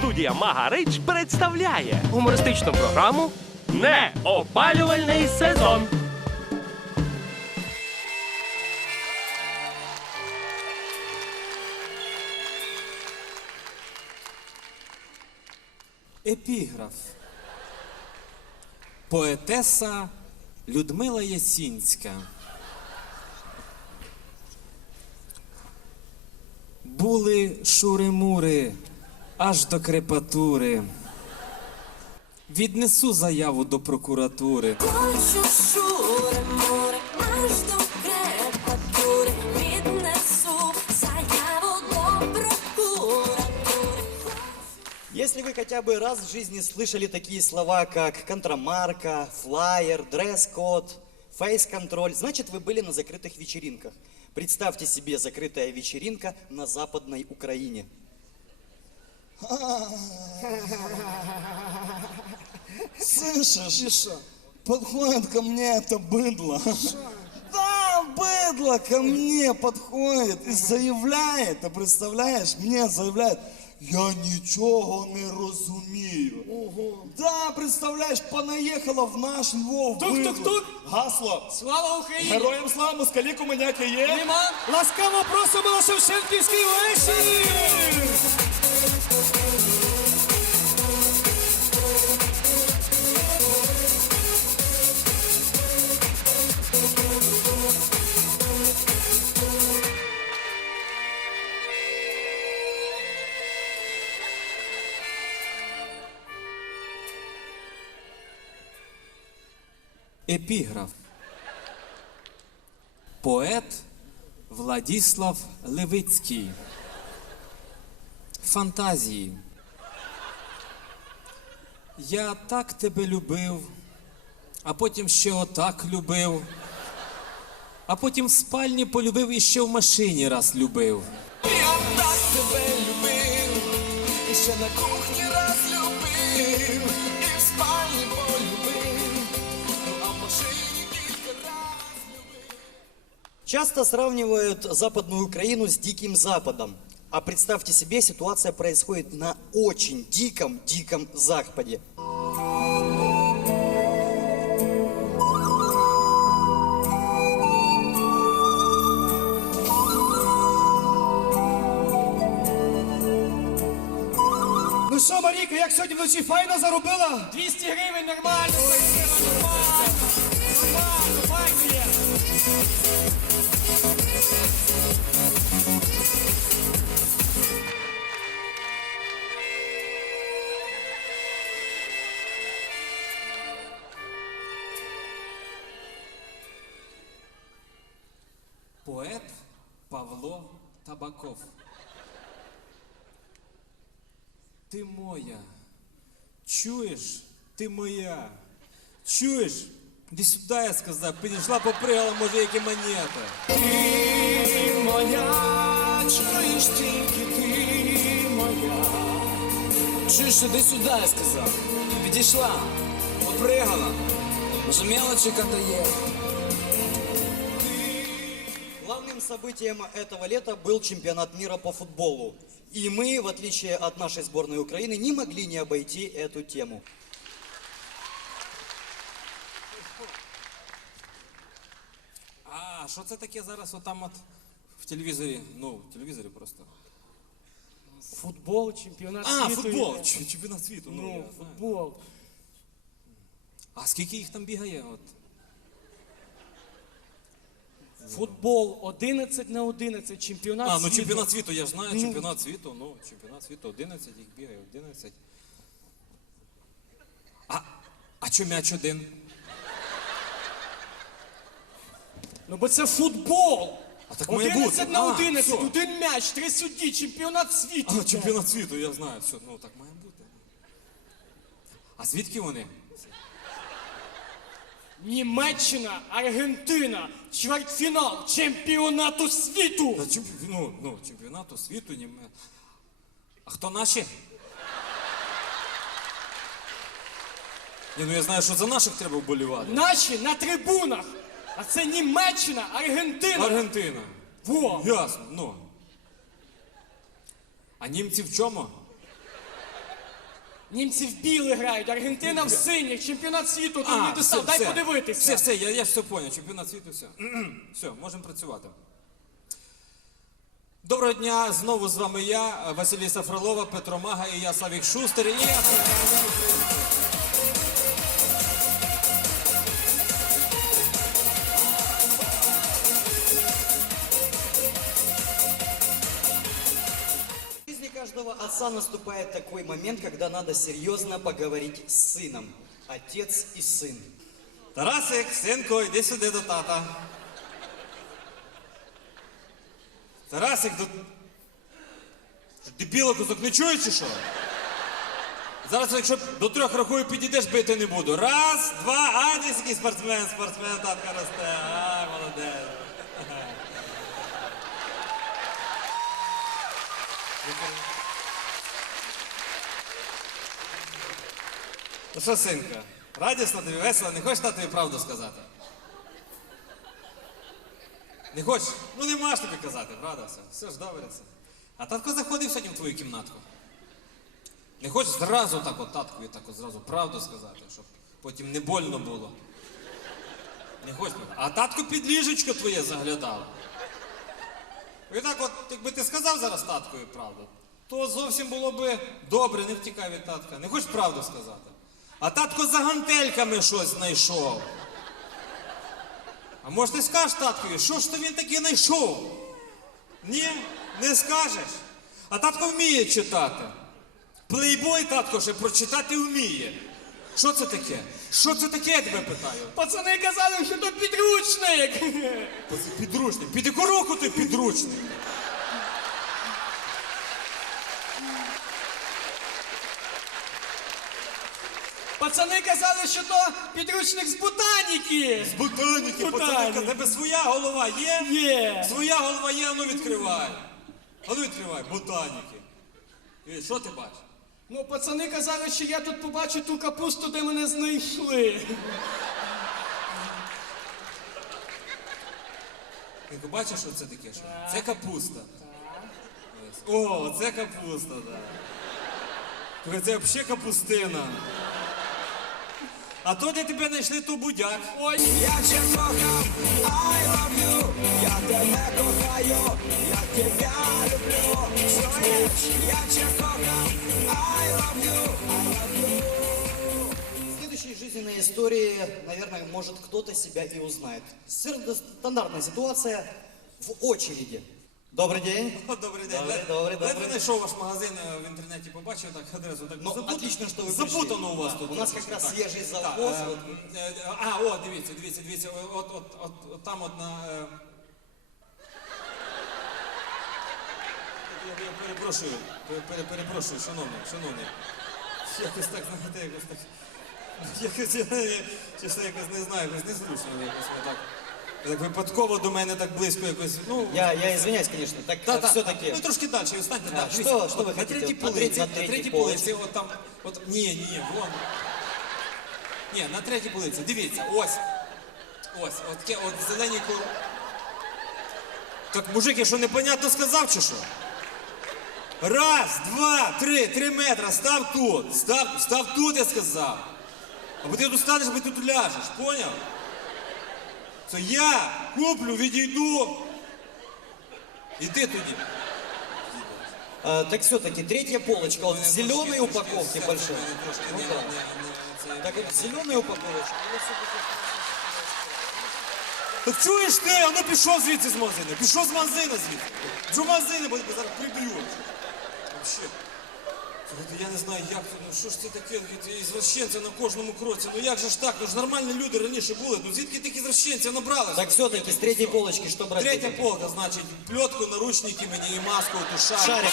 Студія Магарич представляє Гумористичну програму неопалювальний сезон. Епіграф. Поетеса Людмила Ясінська. Були шури-мури аж до крепатури. Віднесу заяву до прокуратури. Хочу шури море, аж до крепатури Віднесу заяву до прокуратури Если вы хотя бы раз в жизни слышали такие слова, как контрамарка, флайер, дресс-код, фейс-контроль, значит, вы были на закрытых вечеринках. Представьте себе закрытая вечеринка на Западной Украине. Слышишь, подходит ко мне это быдло. Да, быдло ко мне подходит и заявляет, ты представляешь, мне заявляет, я нічого не розумію. Да, представляєш, понаїхала в наш Львов. бидло. Тук-тук-тук. Гасло. Слава Україні! Героям слава, москалі комуняки є. Нема! Ласкаво просимо на Шевченківський вечір! Епіграф. Поет Владіслав Левицький. Фантазії. Я так тебе любив, а потім ще отак любив, а потім в спальні полюбив і ще в машині раз любив. Я так тебе любив, і ще на кухні раз любив, і в спальні полюбив, а в машині кілька раз любив. Часто сравнивают Западную Украину с Диким Западом. А представьте себе, ситуация происходит на очень диком-диком Западе. Ну що, Марійка, як сьогодні вночі файно заробила? 200 гривень нормально, Марійка, нормально. Нормально, файно є. Поет Павло Табаков. Ти моя. Чуєш? Ти моя. Чуєш? Іди сюди, я сказав. Підійшла, попригала, може, які монети. Ти моя, чуєш тільки ти моя. Чуєш, іди сюди, я сказав. Підійшла, попригала. Може, яка-то є. Главным событием этого лета был чемпионат мира по футболу. И мы, в отличие от нашей сборной Украины, не могли не обойти эту тему. А, що це таке зараз отам от в телевізорі? Ну, в телевізорі просто. Футбол, чемпіонат А, світу. футбол! йде. Ч- Чемпіонат світу. Ну, Ну, я знаю. футбол. А скільки їх там бігає? От? Футбол 11 на 11, чемпіонат А, ну світу. чемпіонат світу, я ж знаю, Ну. чемпіонат світу, ну, чемпіонат світу, 11 їх бігає, 11. А, а чо м'яч один? Ну бо це футбол. А так має 11 бути. на А, 11, все. один м'яч, три судді, чемпіонат світу. А, чемпіонат світу, я знаю, все, ну так має бути. А звідки вони? Німеччина, Аргентина, чвертьфінал чемпіонату світу. Та чемпі... ну, ну, чемпіонату світу, німе. А хто наші? Ні, ну я знаю, що за наших треба вболівати. Наші на трибунах. А це Німеччина, Аргентина. Аргентина. Во. Ясно, ну. А німці в чому? Німці в біле грають, Аргентина в синіх, чемпіонат світу, тут не достав. Дай подивитися. Все, все, я, я ж все поняв. Чемпіонат світу, все. все, можемо працювати. Доброго дня, знову з вами я, Василіса Фролова, Петро Мага і я Славік Шустер. І я... каждого отца наступает такой момент, когда надо серьезно поговорить с сыном. Отец и сын. Тарасик, синку, йди сюди до тата. Тарасик, до... Що, Дебіло, кусок, не чуєш чи що? Зараз, якщо до трьох рахую підійдеш, бити не буду. Раз, два, а десь який спортсмен, спортсмен, татка росте. Ай, молодець. Ну що, синка, радісно тобі, весело, не хочеш татові правду сказати? Не хочеш? Ну не маєш тобі казати, правда? Все, все ж добре це. А татко заходив сьогодні в твою кімнатку. Не хочеш зразу так от таткові так от зразу правду сказати, щоб потім не больно було. Не хочеш. А татко під ліжечко твоє заглядав. І так от, якби ти сказав зараз таткові правду, то зовсім було би добре, не втікай від татка. Не хочеш правду сказати. А татко за гантельками щось знайшов. А може ти скажеш таткові, що ж то він таке знайшов? Ні, не скажеш. А татко вміє читати. Плейбой татко ще прочитати вміє. Що це таке? Що це таке, я тебе питаю? Пацани казали, що то підручник. Підручник. Під яку руку ти підручник? Пацани казали, що то підручник з ботаніки. З ботаніки, Ботаніки. пацаника, тебе своя голова є? Є. Своя голова є, а ну відкривай. А ну відкривай, ботаніки. І що ти бачиш? Ну, пацани казали, що я тут побачу ту капусту, де мене знайшли. Ти бачиш, що це таке? Що? Це капуста. Ось. О, це капуста, так. Да. Це взагалі капустина. А то, де тебе знайшли, то будяк. Ой, В следующей жизненной истории, наверное, может кто-то себя и узнает. Стандартная ситуация в очереди. Добрый день. Добрий день. Добрий, добрий, добрий. знайшов ваш магазин е, в інтернеті, побачив так адресу. Так, Ну, запут- отлично, что вы Запутано у вас Да, тут. у нас трошки, как раз так. Так, е, е, А, о, дивіться, дивіться, дивіться. От, от, от, от там от на... е, Я, я перепрошую, пере- пере- перепрошую, шановний, шановний. Якось так, знаєте, якось так. Якось, я, чесно, якось не знаю, якось незручно якось ви так. Так випадково до мене так близько якось. Ну, Я, я извиняюсь, конечно. Так та, та, все-таки. Ну трошки далі, встаньте далі. що- Дивіться, що ви от на хотіте? третій На полиці, третій- на на третій третій полиці. от там, от, ні, ні, вон. Ні, на третій полиці, дивіться, ось. Ось, от таке, от зелені ко... Так, мужик, я що непонятно сказав чи що? Раз, два, три, три метри, став тут, став, став тут, я сказав. Або ти тут станеш, або ти тут ляжеш, поняв? Це я куплю, відійду. Іди тоді. А, так все-таки третья полочка, вот в Мене зеленой трошки- упаковке трошки большой. серце мене трошки Ну не- да. не- не- це- Так вот в зеленой упаковочке. или всё-таки- Так чуєш ти, а ну пішов звідси з магазину, пішов з магазину звідси. Джу магазини, бо тебе зараз приб'ють. Вообще. Я не знаю, як це, ну що ж це таке, ці ізвращенці на кожному кроці. Ну як же ж так? Ну ж нормальні люди раніше були. Ну звідки тих ізвращенців набралися? Так все-таки з третьої полочки що брати? Третя полка, значить, пльотку, наручники мені і маску, ту шарик. Шарик.